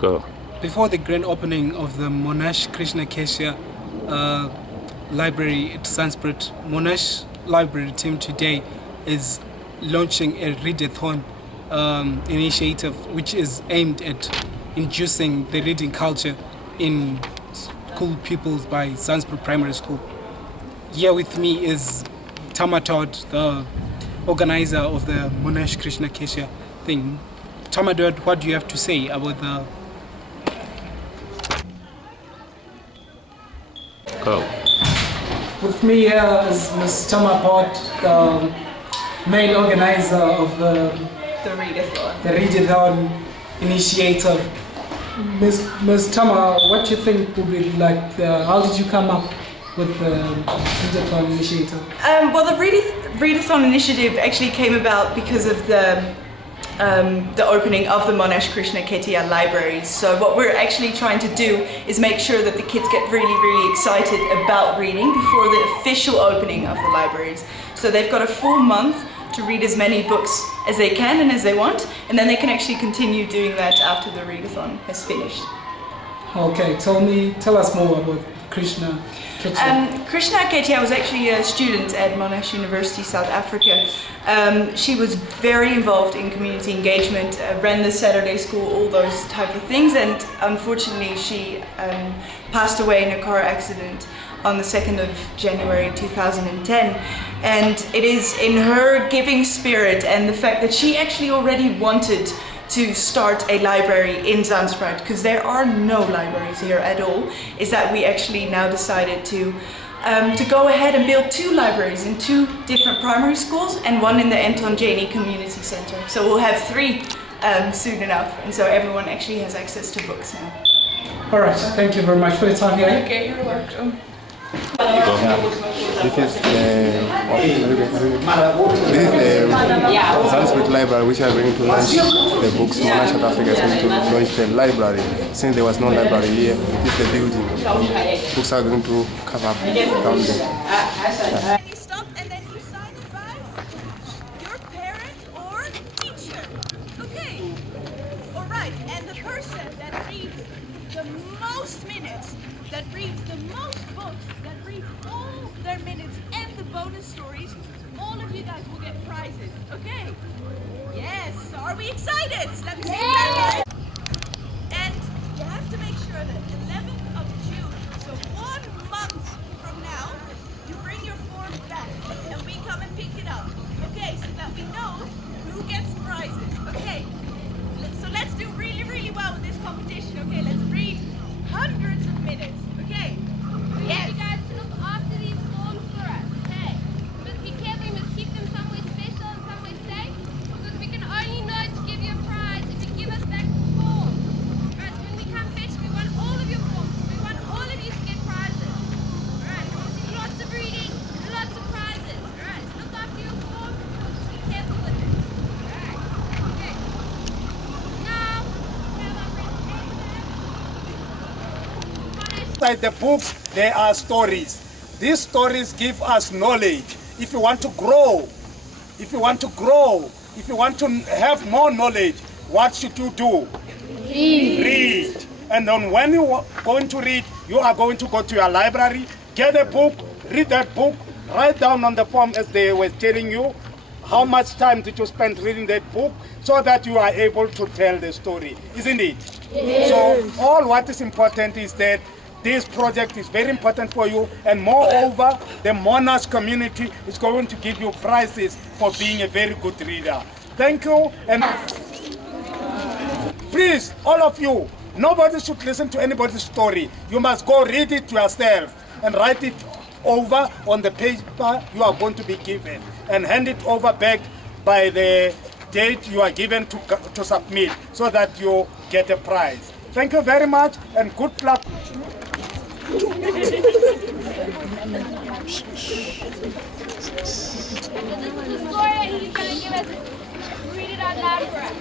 Go. Before the grand opening of the Monash Krishna Kesha library at Zandspruit, Monash Library team today is launching a readathon initiative which is aimed at inducing the reading culture in school pupils by Zandspruit Primary School. Here with me is Tamatod, the organizer of the Monash Krishna Kesha thing. Tamatod, what do you have to say about the... Go. With me here is Ms. Tamatod, the main organizer of the readathon initiative. Ms. Tama, what do you think would be like, how did you come up with the readathon initiative? Well, the readathon initiative actually came about because of the opening of the Monash Krishna Kesha libraries. So what we're actually trying to do is make sure that the kids get really, really excited about reading before the official opening of the libraries. So they've got a full month to read as many books as they can and as they want, and then they can actually continue doing that after the readathon has finished. Okay, tell us more about Krishna Kesha. Krishna Kesha was actually a student at Monash University South Africa. She was very involved in community engagement, ran the Saturday school, all those type of things, and unfortunately she passed away in a car accident on the 2nd of January 2010. And it is in her giving spirit and the fact that she actually already wanted to start a library in Zandspruit, because there are no libraries here at all, is that we actually now decided to go ahead and build 2 libraries in 2 different primary schools and 1 in the Anton Janie Community Center. So we'll have 3 soon enough, and so everyone actually has access to books now. All right, thank you very much for your time here. Okay, you're welcome. This is the Zandspruit Library, which are going to launch the books. Monash South Africa is going to launch the library. Since there was no library here, this is the building. Books are going to come up down there. You stop and then you sign advice. Your parent or teacher. Okay. All right. And the person that reads the most minutes, that reads the most books, that reads all their minutes and the bonus stories, all of you guys will get prizes. Okay? Yes. Are we excited? Let me see your hands. And you have to make sure that 11th of June, so 1 month from now, you bring your form back and we come and pick it up. Okay? So that we know who gets prizes. Okay? So let's do really, really well with this competition. Okay? Let's read hundreds of minutes. Okay? Yes. You guys to look after these forms for us, okay? You must be careful, you must keep them somewhere special and somewhere safe, because we can only know to give you a prize if you give us back the form. Alright, so when we come fetch, we want all of your forms. We want all of you to get prizes. Alright, we want to see lots of reading, lots of prizes. Alright, so look after your form, be careful with it. Alright, okay. Now, we have our friend Inside the books, there are stories. These stories give us knowledge. If you want to grow, if you want to have more knowledge, what should you do? Read. And then when you are going to read, you are going to go to your library, get a book, read that book, write down on the form as they were telling you, how much time did you spend reading that book, so that you are able to tell the story, isn't it? Yes. So all what is important is that this project is very important for you, and moreover, the Monash community is going to give you prizes for being a very good reader. Thank you, and please, all of you, nobody should listen to anybody's story. You must go read it yourself and write it over on the paper you are going to be given, and hand it over back by the date you are given to submit, so that you get a prize. Thank you very much, and good luck. Read it out loud for us.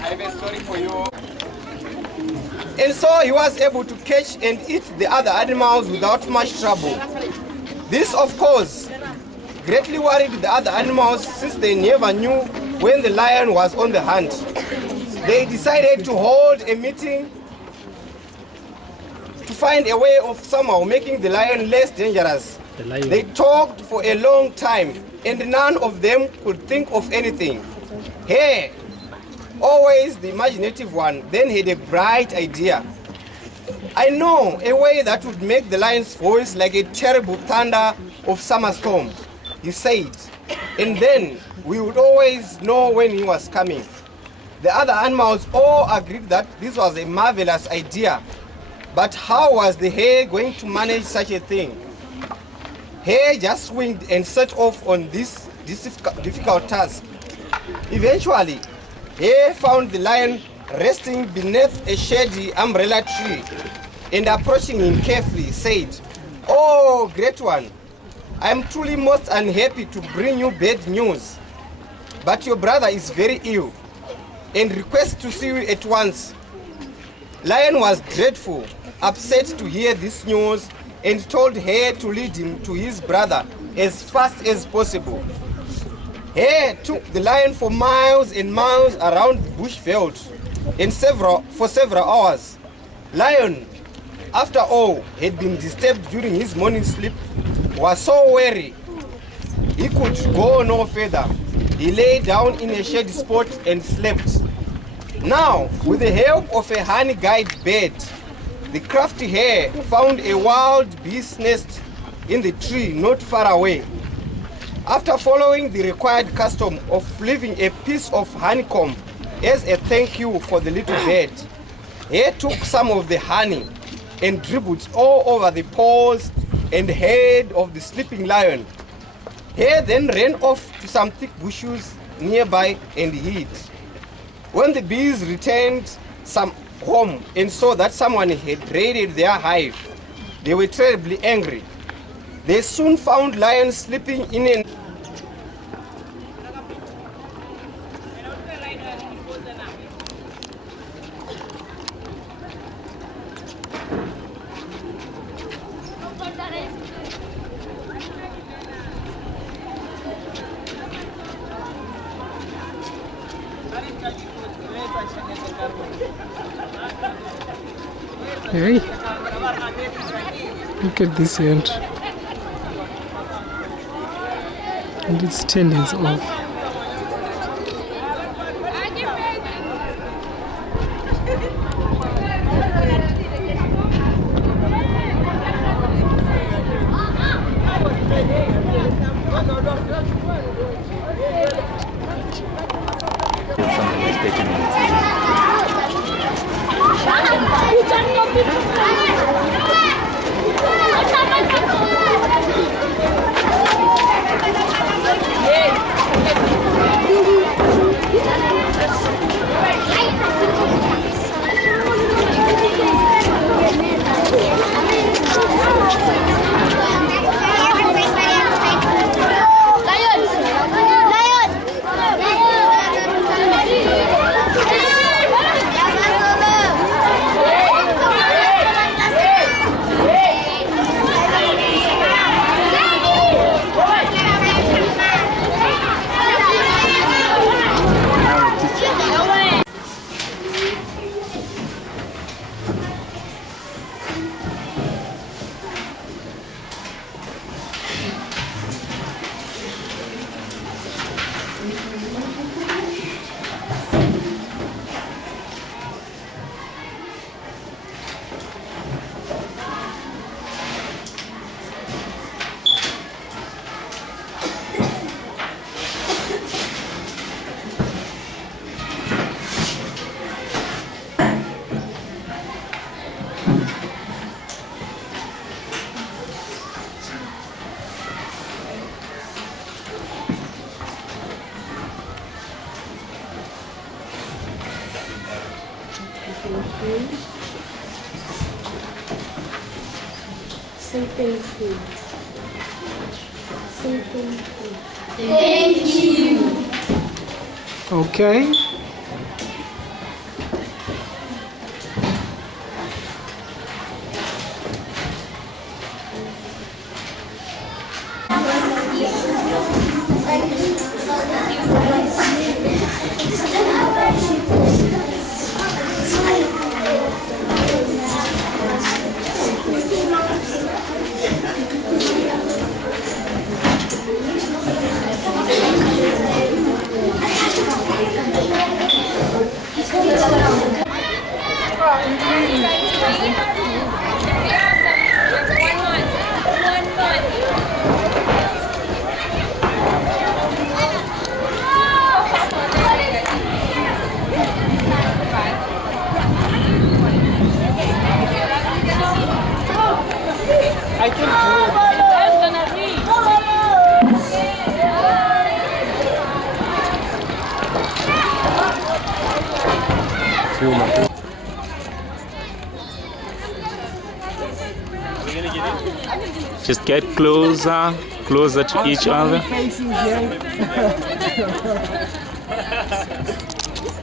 I have a story for you. And so he was able to catch and eat the other animals without much trouble. This, of course, greatly worried the other animals, since they never knew when the lion was on the hunt. they decided to hold a meeting to find a way of somehow making the lion less dangerous. They talked for a long time and none of them could think of anything. Hare, always the imaginative one, then had a bright idea. I know a way that would make the lion's voice like a terrible thunder of summer storm, he said, and then we would always know when he was coming. The other animals all agreed that this was a marvelous idea, but how was the hare going to manage such a thing? Hare just swinged and set off on this difficult task. Eventually, Hare found the lion resting beneath a shady umbrella tree and approaching him carefully said, "Oh, great one, I am truly most unhappy to bring you bad news, but your brother is very ill and requests to see you at once." Lion was dreadful, upset to hear this news and told Hare to lead him to his brother as fast as possible. Hare took the lion for miles and miles around the bush veld and for several hours. Lion, after all, had been disturbed during his morning sleep, was so weary he could go no further. He lay down in a shady spot and slept. Now, with the help of a honey-guide bird, the crafty hare found a wild bee's nest in the tree not far away. After following the required custom of leaving a piece of honeycomb as a thank you for the little bird, Hare took some of the honey and dribbled it all over the paws and head of the sleeping lion. Hare then ran off to some thick bushes nearby and hid. When the bees returned home and saw that someone had raided their hive, they were terribly angry. They soon found Lion sleeping in an Hey, look at this end. And its tendons off. Say thank you. Say thank you. Thank you. Okay. Human. Just get closer to each other.